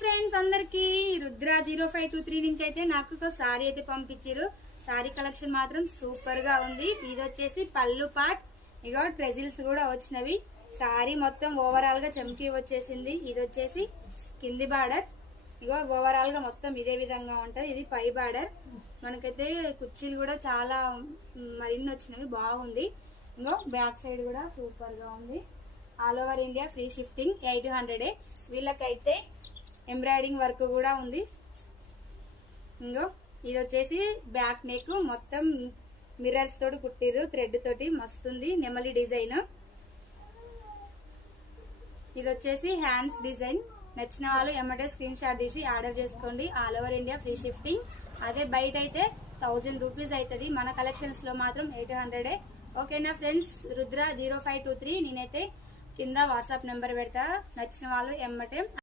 Friends అందరికి రుద్ర 0523 నుంచి అయితే నాకు ఒక సారీ అయితే పంపించారు. సారీ కలెక్షన్ మాత్రం సూపర్ గా ఉంది. ఇది వచ్చేసి పళ్ళు పార్ట్, ఇగో ట్రెజిల్స్ కూడా వచ్చినవి. సారీ మొత్తం ఓవరాల్ గా చమ్కీ వచ్చేసింది. ఇది వచ్చేసి కింది బార్డర్, ఇగో ఓవరాల్ గా మొత్తం ఇదే విధంగా ఉంటది. ఇది పై బార్డర్. మనకైతే కుర్చీలు కూడా చాలా మరిన్ని వచ్చినవి, బాగుంది. ఇంకో బ్యాక్ సైడ్ కూడా సూపర్ గా ఉంది. All over India free shifting 800. వీళ్ళకైతే ఎంబ్రాయిడింగ్ వర్క్ కూడా ఉంది. ఇంకో ఇది వచ్చేసి బ్యాక్ నెక్ మొత్తం మిర్రర్స్ తోటి కుట్టిరు, థ్రెడ్ తోటి మస్తుంది, నెమలి డిజైన్. ఇది వచ్చేసి హ్యాండ్స్ డిజైన్. నచ్చిన వాళ్ళు ఎమ్మటే స్క్రీన్ షాట్ తీసి ఆర్డర్ చేసుకోండి. All over India free shifting. అదే బయట అయితే 1000 రూపీస్ అవుతుంది, మన కలెక్షన్స్ లో మాత్రం 800. ఓకేనా ఫ్రెండ్స్, రుద్ర 0523. నేనైతే కింద వాట్సాప్ నెంబర్ పెడతా, నచ్చిన వాళ్ళు ఎమ్మటే